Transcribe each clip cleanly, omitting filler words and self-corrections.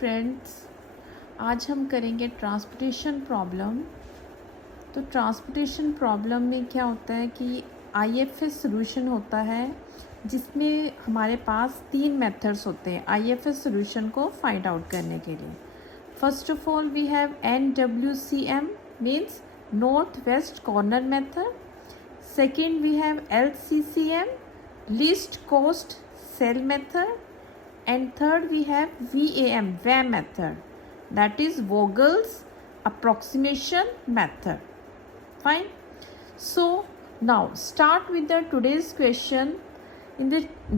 Friends, आज हम करेंगे ट्रांसपोर्टेशन प्रॉब्लम। तो ट्रांसपोर्टेशन प्रॉब्लम में क्या होता है कि आईएफएस सॉल्यूशन होता है जिसमें हमारे पास 3 मेथड्स होते हैं आईएफएस सॉल्यूशन को फाइंड आउट करने के लिए। First of all we have NWCM means north west corner method. Second we have LCCM least cost cell method. And third we have VAM method, that is Vogel's approximation method. Fine. So now start with the today's question. In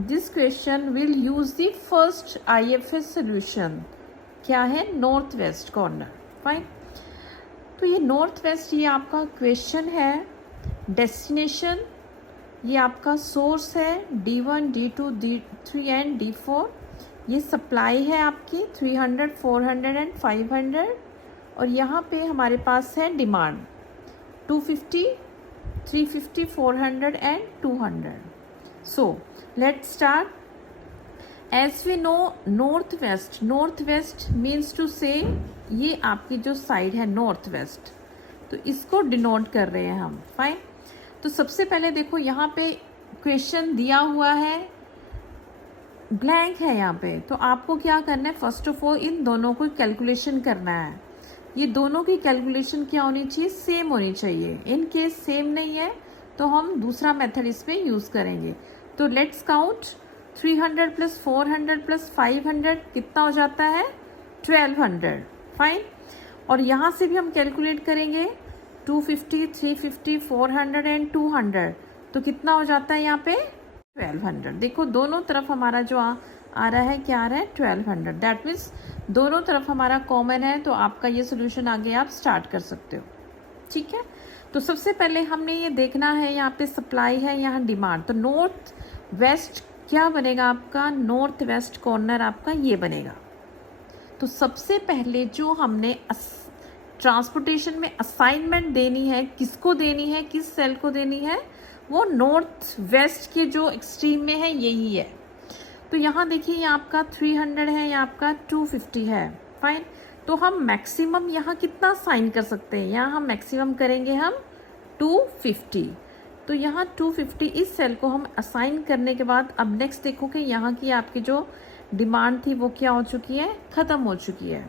this question we'll use the first IFS solution. क्या है? North west corner. Fine. तो ये north west ये आपका question है. Destination ये आपका source है D1, D2, D3 and D4. ये सप्लाई है आपकी 300, 400 एंड 500 और यहाँ पे हमारे पास है demand 250, 350, 400 and 200. So let's start. As we know north west means to say ये आपकी जो साइड है नॉर्थ वेस्ट, तो इसको डिनोट कर रहे हैं हम. फाइन. तो सबसे पहले देखो यहाँ पे क्वेश्चन दिया हुआ है, ब्लैंक है यहाँ पे, तो आपको क्या करना है? फर्स्ट ऑफ ऑल इन दोनों को कैलकुलेशन करना है. ये दोनों की कैलकुलेशन क्या होनी चाहिए? सेम होनी चाहिए. इन केस सेम नहीं है तो हम दूसरा मेथड इसमें यूज़ करेंगे. तो लेट्स काउंट. 300 प्लस 400 प्लस 500 कितना हो जाता है? 1200. फाइन. और यहाँ से भी हम कैलकुलेट करेंगे 250, 350, 400 एंड 200, तो कितना हो जाता है यहाँ पे? 1200. देखो दोनों तरफ हमारा जो आ रहा है, क्या आ रहा है? 1200. दैट मीन्स दोनों तरफ हमारा कॉमन है, तो आपका ये सोल्यूशन आगे आप स्टार्ट कर सकते हो. ठीक है. तो सबसे पहले हमने ये देखना है, यहाँ पे सप्लाई है, यहाँ डिमांड. तो नॉर्थ वेस्ट क्या बनेगा आपका? नॉर्थ वेस्ट कॉर्नर आपका ये बनेगा. तो सबसे पहले जो हमने ट्रांसपोर्टेशन में असाइनमेंट देनी है, किसको देनी है, किस सेल को देनी है? वो नॉर्थ वेस्ट के जो एक्सट्रीम में है यही है. तो यहाँ देखिए, ये आपका 300 है, ये आपका 250 है. फाइन. तो हम मैक्सिमम यहाँ कितना साइन कर सकते हैं? यहाँ हम मैक्सिमम करेंगे हम 250. तो यहाँ 250 इस सेल को हम असाइन करने के बाद अब नेक्स्ट देखो कि यहाँ की आपकी जो डिमांड थी वो क्या हो चुकी है? ख़त्म हो चुकी है.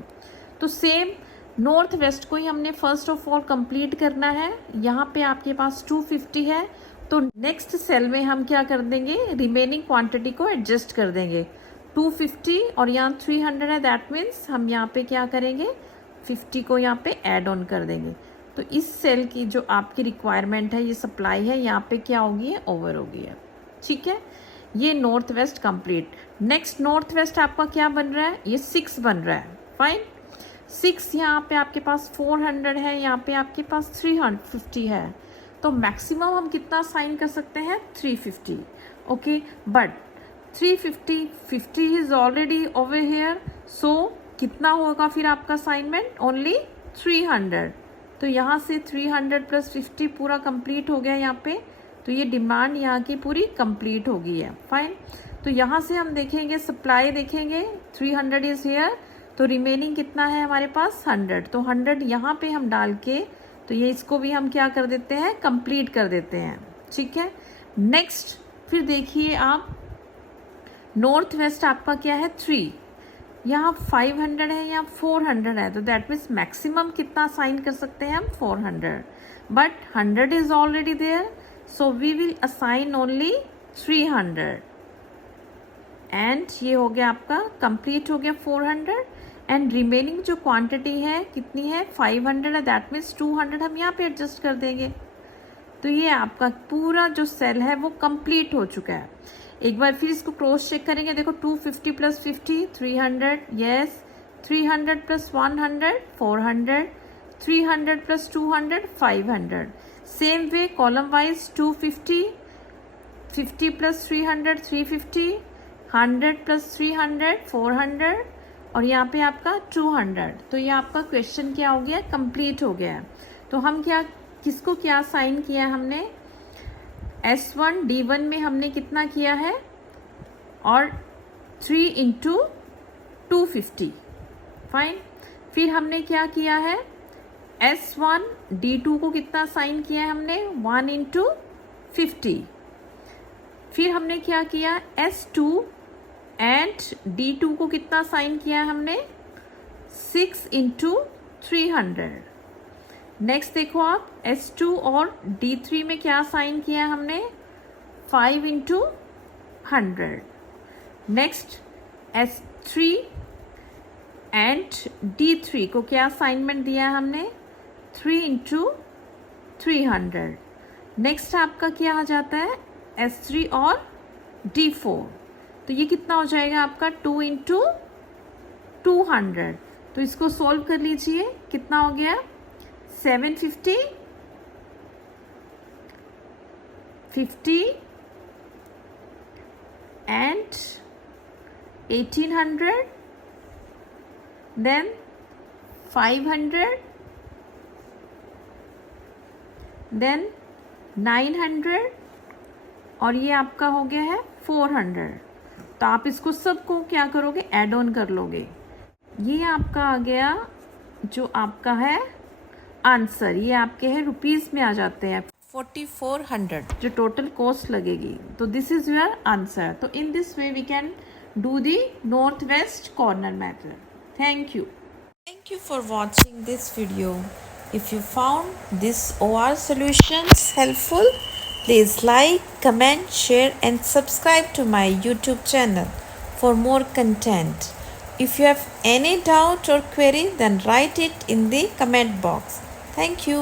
तो सेम नॉर्थ वेस्ट को ही हमने फर्स्ट ऑफ ऑल कंप्लीट करना है. यहाँ पे आपके पास 250 है, तो नेक्स्ट सेल में हम क्या कर देंगे? रिमेनिंग क्वांटिटी को एडजस्ट कर देंगे. 250 और यहाँ 300 है, दैट मीन्स हम यहाँ पे क्या करेंगे? 50 को यहाँ पे ऐड ऑन कर देंगे. तो इस सेल की जो आपकी रिक्वायरमेंट है, ये सप्लाई है, यहाँ पे क्या होगी? ओवर होगी है. ठीक है. ये north west complete. Next north west आपका क्या बन रहा है? ये 6 बन रहा है. फाइन. 6 यहाँ पे आपके पास 400 है, यहाँ पे आपके पास 350 है. तो मैक्सिमम हम कितना साइन कर सकते हैं? 350. Okay. But 350 50 is already over here, so कितना होगा फिर आपका असाइनमेंट? ओनली 300. तो यहाँ से 300 प्लस 50 पूरा कंप्लीट हो गया यहाँ पे. तो ये डिमांड यहाँ की पूरी कंप्लीट हो गई है. फाइन. तो यहाँ से हम देखेंगे, सप्लाई देखेंगे, 300 इज हेयर, तो रिमेनिंग कितना है हमारे पास? 100. तो 100 यहाँ पे हम डाल के, तो ये इसको भी हम क्या कर देते हैं? कंप्लीट कर देते हैं. ठीक है. नेक्स्ट फिर देखिए आप, नॉर्थ वेस्ट आपका क्या है? 3. यहाँ 500 है, यहाँ 400 है, तो दैट मीन्स मैक्सिमम कितना साइन कर सकते हैं हम? 400. But 100 is already there, so we will assign only 300. And ये हो गया आपका कंप्लीट हो गया 400. एंड रिमेनिंग जो क्वांटिटी है कितनी है? 500 है, दैट मीन्स 200 हम यहाँ पे एडजस्ट कर देंगे. तो ये आपका पूरा जो सेल है वो कंप्लीट हो चुका है. एक बार फिर इसको क्रॉस चेक करेंगे. देखो 250 plus 50 300, yes. 300 plus 100 400, 300 plus 200 500. Same way column wise 250, 50 plus 300 350, 100 plus 300 400 और यहाँ पे आपका 200. तो ये आपका क्वेश्चन क्या हो गया? कंप्लीट हो गया है. तो हम क्या, किसको क्या साइन किया हमने? S1 D1 में हमने कितना किया है? और 3 इंटू 250. फाइन। फिर हमने क्या किया है, S1 D2 को कितना साइन किया है हमने, 1 इंटू 50। फिर हमने क्या किया, S2 एंड D2 को कितना साइन किया है हमने, 6 इंटू 300। नेक्स्ट देखो आप, S2 और D3 में क्या साइन किया है हमने, 5 into 100। Next S3 and D3 को क्या असाइनमेंट दिया है हमने, 3 इंटू 300। नेक्स्ट आपका क्या आ जाता है, S3 और D4, तो ये कितना हो जाएगा आपका, 2 इंटू 200। तो इसको सोल्व कर लीजिए, कितना हो गया, 750, 50 एंड 1800, देन 500, देन 900 और ये आपका हो गया है 400। तो आप इसको सबको क्या करोगे, ऐड ऑन कर लोगे। ये आपका आ गया जो आपका है आंसर, ये आपके है रुपीस में आ जाते हैं 4400 जो टोटल कॉस्ट लगेगी। तो दिस इज योर आंसर। तो in this way we can do the north west corner method. Thank you. Thank you for watching this video. If you found this OR solutions helpful, please like, comment, share and subscribe to my YouTube channel for more content. If you have any doubt or query, then write it in the comment box. Thank you.